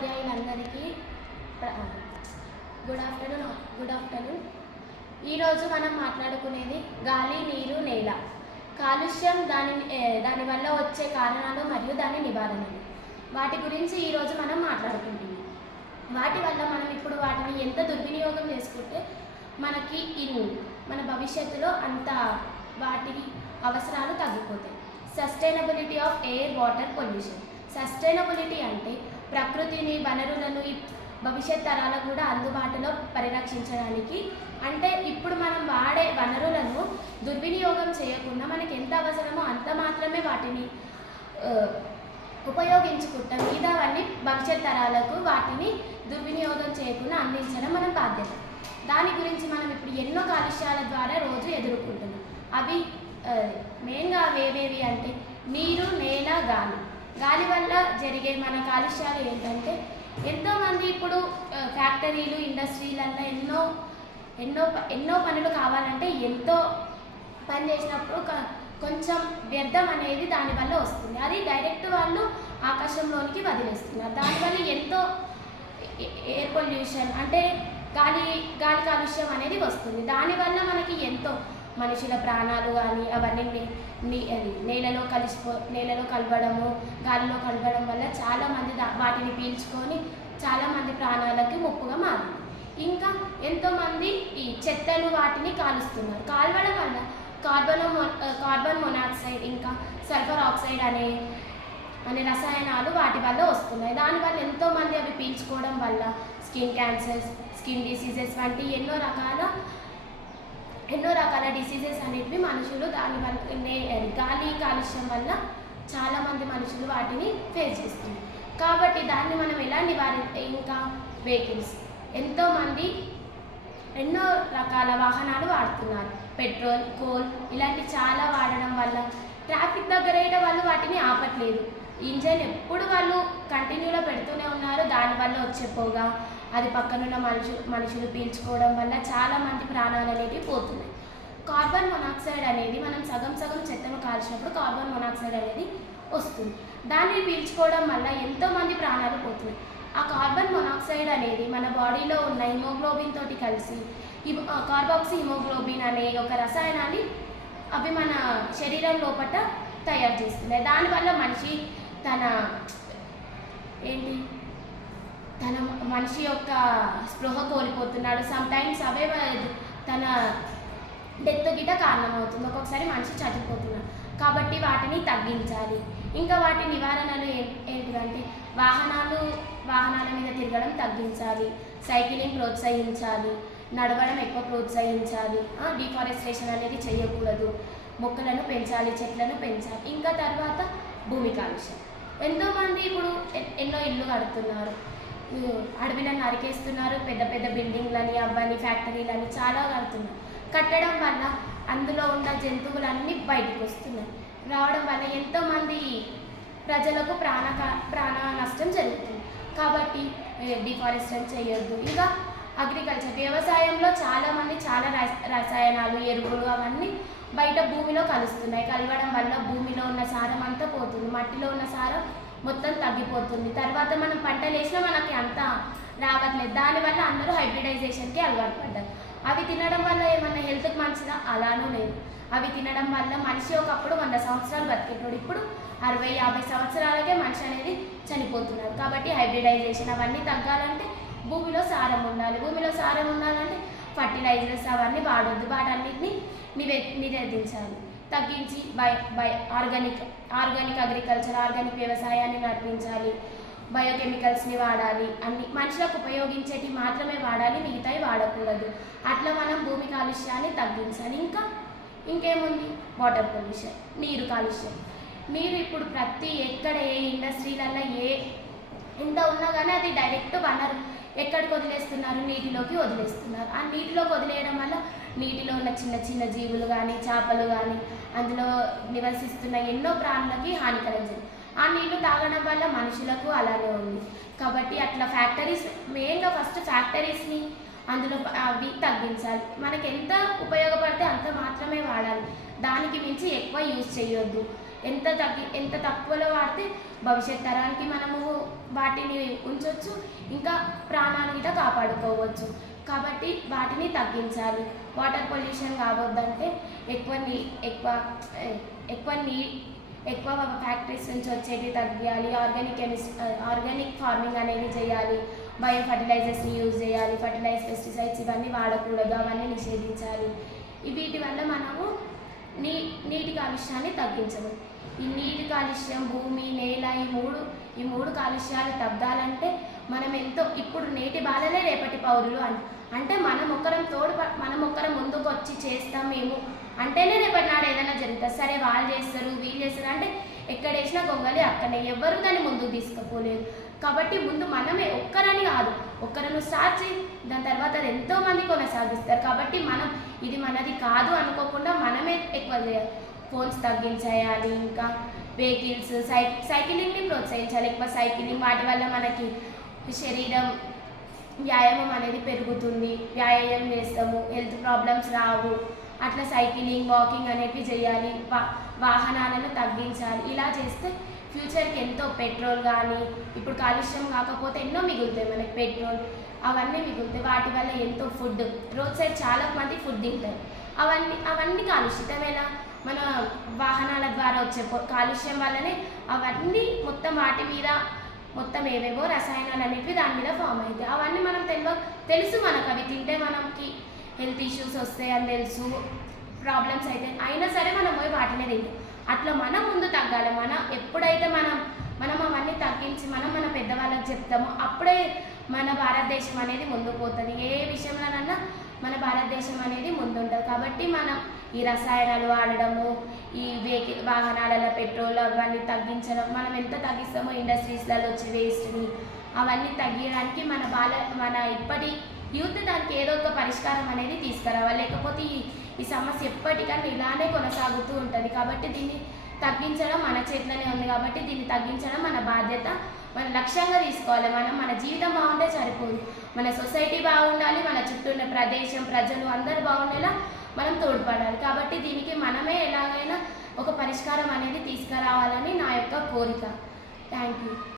ఉపాధ్యాయులందరికీ good afternoon. ఈరోజు మనం మాట్లాడుకునేది గాలి, నీరు, నేల కాలుష్యం, దానివల్ల వచ్చే కారణాలు మరియు దాని నివారణలు. వాటి గురించి ఈరోజు మనం మాట్లాడుకుంటున్నాం. వాటి వల్ల మనం ఇప్పుడు వాటిని ఎంత దుర్వినియోగం చేసుకుంటే మన భవిష్యత్తులో అంత వాటి అవసరాలు తగ్గిపోతాయి. Sustainability of air, water, pollution. Sustainability అంటే ప్రకృతిని, వనరులను భవిష్యత్ తరాలకు కూడా అందుబాటులో పరిరక్షించడానికి. అంటే ఇప్పుడు మనం వాడే వనరులను దుర్వినియోగం చేయకుండా మనకి ఎంత అవసరమో అంత మాత్రమే వాటిని ఉపయోగించుకుంటాం. మిగతావన్నీ భవిష్యత్ తరాలకు వాటిని దుర్వినియోగం చేయకుండా అందించడం మన బాధ్యత. దాని గురించి మనం ఇప్పుడు ఎన్నో కాలుష్యాల ద్వారా రోజు ఎదుర్కొంటున్నాం. అవి మెయిన్గా అవేవేవి అంటే నీరు, నేల, గాలి. గాలి వల్ల జరిగే మన కాలుష్యాలు ఏంటంటే ఎంతోమంది ఇప్పుడు ఫ్యాక్టరీలు, ఇండస్ట్రీలల్లో ఎన్నో పనులు కావాలంటే ఎంతో పని చేసినప్పుడు కొంచెం వ్యర్థం అనేది దానివల్ల వస్తుంది. అది డైరెక్ట్ వాళ్ళు ఆకాశంలోనికి వదిలేస్తున్నారు. దానివల్ల ఎంతో ఎయిర్ పొల్యూషన్ అంటే గాలి కాలుష్యం అనేది వస్తుంది. దానివల్ల మనకి ఎంతో మనుషుల ప్రాణాలు కానీ అవన్నీ నేలలో కలవడము, గాలిలో కలవడం వల్ల చాలామంది వాటిని పీల్చుకొని చాలామంది ప్రాణాలకి ముప్పుగా మారింది. ఇంకా ఎంతోమంది ఈ చెత్తను వాటిని కాలుస్తున్నారు. కాల్వడం వల్ల కార్బన్ మొనాక్సైడ్ ఇంకా సల్ఫర్ ఆక్సైడ్ అనే రసాయనాలు వాటి వల్ల వస్తున్నాయి. దానివల్ల ఎంతోమంది అవి పీల్చుకోవడం వల్ల స్కిన్ క్యాన్సర్స్, స్కిన్ డిసీజెస్ వంటి ఎన్నో రకాల డిసీజెస్ అనేటివి మనుషులు గాలి కాలుష్యం వల్ల చాలామంది మనుషులు వాటిని ఫేస్ చేస్తున్నారు. కాబట్టి దాన్ని మనం ఎలా ఇంకా వెహికల్స్, ఎంతోమంది ఎన్నో రకాల వాహనాలు వాడుతున్నారు. పెట్రోల్, కోల్ ఇలాంటి చాలా వాడడం వల్ల ట్రాఫిక్ దగ్గర వాళ్ళు వాటిని ఆపట్లేదు. ఇంజన్ ఎప్పుడు వాళ్ళు కంటిన్యూలో పెడుతూనే ఉన్నారు. దానివల్ల వచ్చే పొగ అది పక్కనున్న మనుషులు పీల్చుకోవడం వల్ల చాలామంది ప్రాణాలు అనేవి పోతున్నాయి. కార్బన్ మొనాక్సైడ్ అనేది మనం సగం చెత్తను కాల్చినప్పుడు కార్బన్ మొనాక్సైడ్ అనేది వస్తుంది. దాన్ని పీల్చుకోవడం వల్ల ఎంతోమంది ప్రాణాలు పోతున్నాయి. ఆ కార్బన్ మొనాక్సైడ్ అనేది మన బాడీలో ఉన్న హిమోగ్లోబిన్ తోటి కలిసి కార్బాక్సీ హిమోగ్లోబిన్ అనే ఒక రసాయనాన్ని అవి మన శరీరం లోపల తయారు చేస్తున్నాయి. దానివల్ల మనిషి మనిషి యొక్క స్పృహ కోల్పోతున్నాడు. సమ్టైమ్స్ అవే తన డెత్ గిట కారణమవుతుంది. ఒక్కొక్కసారి మనిషి చనిపోతున్నాడు. కాబట్టి వాటిని తగ్గించాలి. ఇంకా వాటి నివారణలు ఏంటిదంటే వాహనాల మీద తిరగడం తగ్గించాలి, సైక్లింగ్ ప్రోత్సహించాలి, నడవడం ఎక్కువ ప్రోత్సహించాలి, డిఫారెస్టేషన్ అనేది చేయకూడదు, మొక్కలను పెంచాలి, చెట్లను పెంచాలి. ఇంకా తర్వాత భూమి కాలుష్యం. ఎంతోమంది ఇప్పుడు ఎన్నో ఇళ్ళు కడుతున్నారు, అడవిలను నరికేస్తున్నారు, పెద్ద బిల్డింగ్లని అవన్నీ ఫ్యాక్టరీలని చాలా కట్టడం వల్ల అందులో ఉన్న జంతువులన్నీ బయటకు వస్తున్నాయి. రావడం వల్ల ఎంతోమంది ప్రజలకు ప్రాణ నష్టం జరుగుతుంది. కాబట్టి డిఫారెస్టేషన్ చేయొద్దు. ఇంకా అగ్రికల్చర్, వ్యవసాయంలో చాలామంది చాలా రసాయనాలు, ఎరువులు అవన్నీ బయట భూమిలో కలుస్తున్నాయి. కలవడం వల్ల భూమిలో ఉన్న సారం అంతా పోతుంది, మట్టిలో ఉన్న సారం మొత్తం తగ్గిపోతుంది. తర్వాత మనం పంటలు వేసినా మనకి అంతా రావట్లేదు. దానివల్ల అందరూ హైబ్రిడైజేషన్కి అలవాటు పడ్డారు. అవి తినడం వల్ల ఏమన్నా హెల్త్కి మంచిదా? అలానూ లేదు. అవి తినడం వల్ల మనిషి ఒకప్పుడు 100 సంవత్సరాలు బతికేటోడు ఇప్పుడు 60-50 సంవత్సరాలకే మనిషి అనేది చనిపోతున్నారు. కాబట్టి హైబ్రిడైజేషన్ అవన్నీ తగ్గాలంటే భూమిలో సారం ఉండాలి. భూమిలో సారం ఉండాలంటే ఫర్టిలైజర్స్ అవన్నీ వాడొద్దు. వాటన్నిటిని నిరోధించాలి. తగ్గించి ఆర్గానిక్ అగ్రికల్చర్, ఆర్గానిక్ వ్యవసాయాన్ని నడిపించాలి. బయోకెమికల్స్ని వాడాలి. అన్ని మనుషులకు ఉపయోగించేటి మాత్రమే వాడాలి, మిగతావి వాడకూడదు. అట్లా మనం భూమి కాలుష్యాన్ని తగ్గించాలి. ఇంకేముంది? వాటర్ పొల్యూషన్, నీరు కాలుష్యం. నీరు ఇప్పుడు ఎక్కడ ఏ ఇండస్ట్రీలలో ఎంత ఉన్నా కానీ అది డైరెక్ట్ వనరు ఎక్కడికి వదిలేస్తున్నారు? నీటిలోకి వదిలేస్తున్నారు. ఆ నీటిలోకి వదిలేయడం వల్ల నీటిలో ఉన్న చిన్న జీవులు కానీ, చేపలు కానీ, అందులో నివసిస్తున్న ఎన్నో ప్రాణులకి హానికరం జరిగింది. ఆ నీళ్లు తాగడం వల్ల మనుషులకు అలానే ఉంది. కాబట్టి అట్లా మెయిన్గా ఫస్ట్ ఫ్యాక్టరీస్ని అందులో అవి తగ్గించాలి. మనకి ఎంత ఉపయోగపడితే అంత మాత్రమే వాడాలి. దానికి మించి ఎక్కువ యూజ్ చేయొద్దు. ఎంత తక్కువలో వాడితే భవిష్యత్ తరానికి మనము వాటిని ఉంచవచ్చు, ఇంకా ప్రాణాన్ని కూడా కాపాడుకోవచ్చు. కాబట్టి వాటిని తగ్గించాలి. వాటర్ పొల్యూషన్ కావద్దంటే ఎక్కువ ఫ్యాక్టరీస్ నుంచి వచ్చేది తగ్గాలి. ఆర్గానిక్ ఫార్మింగ్ అనేది చేయాలి. బయో ఫర్టిలైజర్స్ని యూజ్ చేయాలి. పెస్టిసైడ్స్ ఇవన్నీ వాడకూడదు, అవన్నీ నిషేధించాలి. వీటి వల్ల మనము నీటి కాలుష్యాన్ని తగ్గించవచ్చు. ఈ నీటి కాలుష్యం, భూమి, నేల ఈ మూడు కాలుష్యాలు తగ్గాలంటే మనం ఇప్పుడు నేటి బాలలే రేపటి పౌరులు అంటే మనం ఒక్కరం ముందుకు వచ్చి చేస్తాం మేము అంటేనే రేపటి నాడు ఏదైనా జరుగుతుంది. సరే వాళ్ళు చేస్తారు వీళ్ళు చేస్తారు అంటే ఎక్కడ వేసినా గొంగలి అక్కడే, ఎవరు దాన్ని ముందుకు తీసుకుపోలేదు. కాబట్టి ముందు మనమే ఒక్కరని కాదు, ఒక్కరను స్టార్ట్ చేయి, దాని తర్వాత అది ఎంతోమంది కొనసాగిస్తారు. కాబట్టి మనం ఇది మనది కాదు అనుకోకుండా మనమే ఎక్కువ చేయాలి. ఫోన్స్ తగ్గించేయాలి, ఇంకా వెహికల్స్, సైక్లింగ్ని ప్రోత్సహించాలి. ఎక్కువ సైక్లింగ్, వాటి వల్ల మనకి శరీరం వ్యాయామం అనేది పెరుగుతుంది. వ్యాయామం చేస్తాము, హెల్త్ ప్రాబ్లమ్స్ రావు. అట్లా సైక్లింగ్, వాకింగ్ అనేవి చేయాలి. వాహనాలను తగ్గించాలి. ఇలా చేస్తే ఫ్యూచర్కి ఎంతో పెట్రోల్ కానీ, ఇప్పుడు కాలుష్యం కాకపోతే ఎన్నో మిగులుతాయి మనకి, పెట్రోల్ అవన్నీ మిగులుతాయి. వాటి వల్ల ఎంతో ఫుడ్, రోడ్ సైడ్ చాలా మంది ఫుడ్ తింటారు. అవన్నీ కాలుష్యమైన మన వాహనాల ద్వారా వచ్చే కాలుష్యం వల్లనే అవన్నీ మొత్తం వాటి మీద మొత్తం ఏవేవో రసాయనాలు అనేవి దాని మీద ఫామ్ అవుతాయి. అవన్నీ మనం తెలుసు మనకు, అవి తింటే మనకి హెల్త్ ఇష్యూస్ వస్తాయి అని తెలుసు, ప్రాబ్లమ్స్ అయితే అయినా సరే మనం పోయి వాటినే తింటాం. అట్లా మనం ముందు తగ్గాలి. ఎప్పుడైతే మనం అవన్నీ తగ్గించి మన పెద్దవాళ్ళకి చెప్తామో అప్పుడే మన భారతదేశం అనేది ముందుకు పోతుంది. ఏ విషయంలోనన్నా మన భారతదేశం అనేది ముందుంటుంది. కాబట్టి మనం ఈ రసాయనాలు వాడడము, ఈ వాహనాలలో పెట్రోల్ అవన్నీ తగ్గించడం, మనం ఎంత తగ్గిస్తామో ఇండస్ట్రీస్లలో వచ్చే వేస్ట్ని అవన్నీ తగ్గించడానికి మన ఇప్పటి యూత్ దానికి ఏదో ఒక పరిష్కారం అనేది తీసుకురావాలి. లేకపోతే ఈ సమస్య ఎప్పటికన్నా ఇలానే కొనసాగుతూ ఉంటుంది. కాబట్టి దీన్ని తగ్గించడం మన చేతిలోనే ఉంది. కాబట్టి దీన్ని తగ్గించడం మన బాధ్యత, మన లక్ష్యంగా తీసుకోవాలి. మన జీవితం బాగుంటే సరిపోదు, మన సొసైటీ బాగుండాలి, మన చుట్టూ ఉన్న ప్రదేశం, ప్రజలు అందరూ బాగుండేలా మనం తోడ్పడాలి. కాబట్టి దీనికి మనమే ఎలాగైనా ఒక పరిష్కారం అనేది తీసుకురావాలని నా యొక్క కోరిక. Thank you.